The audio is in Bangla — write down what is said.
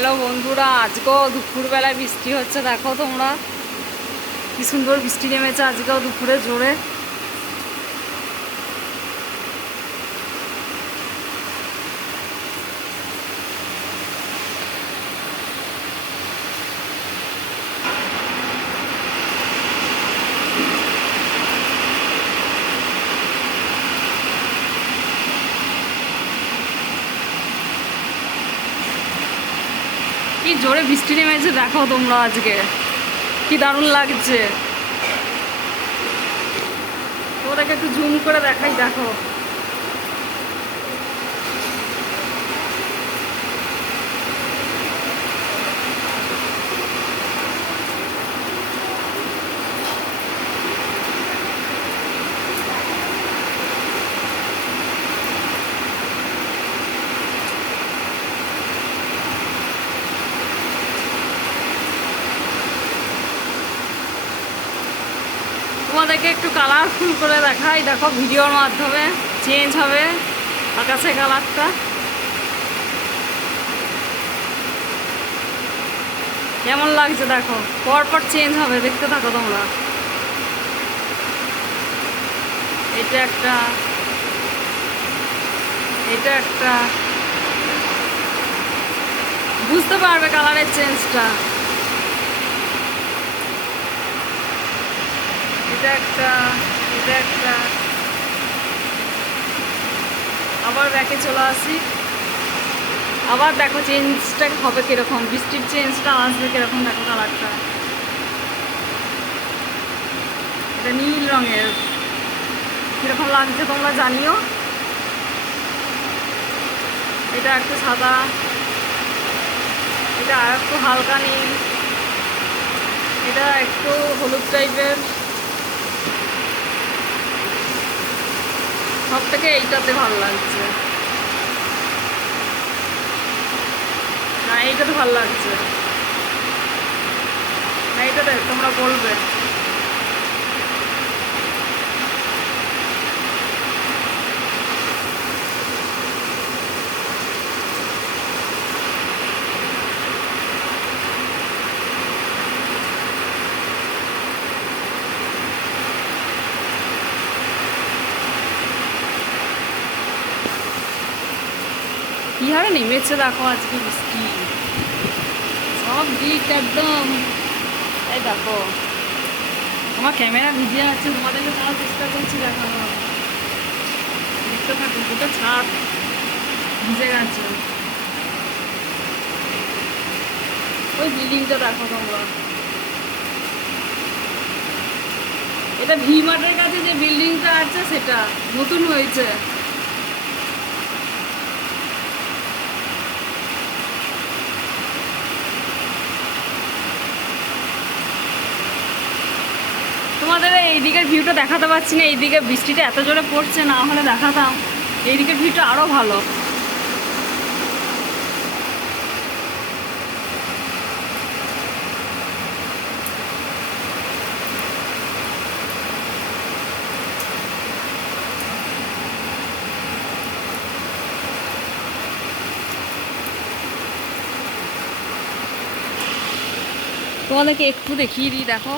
হ্যালো বন্ধুরা, আজকেও দুপুরবেলায় বৃষ্টি হচ্ছে, দেখো তোমরা। কি সুন্দর বৃষ্টি নেমেছে আজকেও দুপুরে জোরে। কি জোরে বৃষ্টি নেমেছে দেখো তোমরা আজকে। কি দারুণ লাগছে। ওটাকে একটু জুম করে দেখাই, দেখো। তোমাদেরকে একটু কালারফুল করে দেখাই। দেখো, ভিডিওর মাধ্যমে চেঞ্জ হবে আকাশে কালারটা কেমন লাগছে দেখো? পরপর চেঞ্জ হবে, দেখতে থাকো তোমরা। এটা একটা এটা একটা। বুঝতে পারবে কালারের চেঞ্জটা এটা একটা আবার ব্যাকে চলে আসি। আবার দেখো চেঞ্জটা হবে কীরকম, বৃষ্টির চেঞ্জটা আসবে কীরকম, দেখো কালারটা এটা নীল রঙের। কীরকম লাগছে তোমরা জানিও? এটা একটু সাদা। এটা আর একটু হালকা নীল। এটা একটু হলুদ টাইপের থেকে এইটাতে ভালো লাগছে। না এইটাতে ভালো লাগছে। না এইটাতে তোমরা বলবে। কি হারে নেমেছে দেখো আজকে বৃষ্টি। সব দিক একদম। এই দেখো। আমার ক্যামেরা ভিজে আছে তোমাদেরকে তাও চেষ্টা করছি দেখানো দেখতে থাকো, দুটো ছাদ ভিজে গেছে। ওই বিল্ডিংটা দেখো তোমরা। এটা ভি মার্টের কাছে যে বিল্ডিংটা আছে, সেটা নতুন হয়েছে। তোমাদের এই দিকের ভিউটা দেখাতে পারছি না, এইদিকে বৃষ্টিটা এত জোরে পড়ছে, না হলে দেখাতাম। এই দিকের ভিউটা আরও ভালো। তোমাদেরকে একটু দেখিয়ে দিই, দেখো।